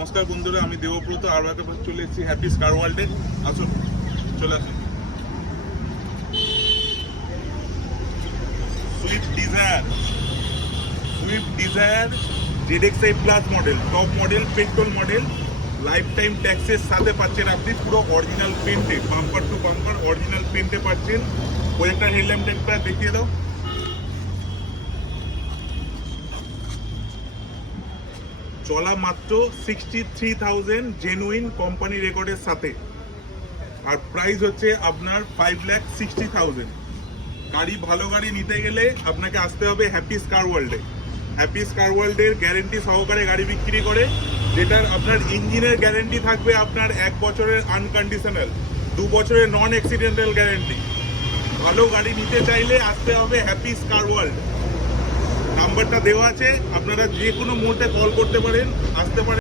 নমস্কার বন্ধুরা, আমি দেবব্রত আর একবার চলে এসেছি হ্যাপি কার ওয়ার্ল্ডে। আসুন, চলে আসুন। Swift Dzire ZXi plus model, top model, petrol model, lifetime ট্যাক্সের সাথে পাচ্ছেন আপনি পুরো অরিজিনাল পেন্টে, বাম্পার টু বাম্পার অরিজিনাল পেন্টে পাচ্ছেন। প্রজেক্টর হেডল্যাম্পটা দেখিয়ে দাও। চলা মাত্র 63,000 জেনুইন কোম্পানি রেকর্ডের সাথে, আর প্রাইস হচ্ছে আপনার 5,60,000। গাড়ি ভালো গাড়ি নিতে গেলে আপনাকে আসতে হবে হ্যাপি কার ওয়ার্ল্ডে। হ্যাপি কার ওয়ার্ল্ডের গ্যারেন্টি সহকারে গাড়ি বিক্রি করে, যেটার আপনার ইঞ্জিনের গ্যারেন্টি থাকবে আপনার 1 বছরের আনকন্ডিশনাল, 2 বছরের নন অ্যাক্সিডেন্টাল গ্যারেন্টি। ভালো গাড়ি নিতে চাইলে আসতে হবে হ্যাপি কার ওয়ার্ল্ড। নাম্বারটা দেওয়া আছে, আপনারা যে কোনো মুহূর্তে কল করতে পারেন, আসতে পারেন।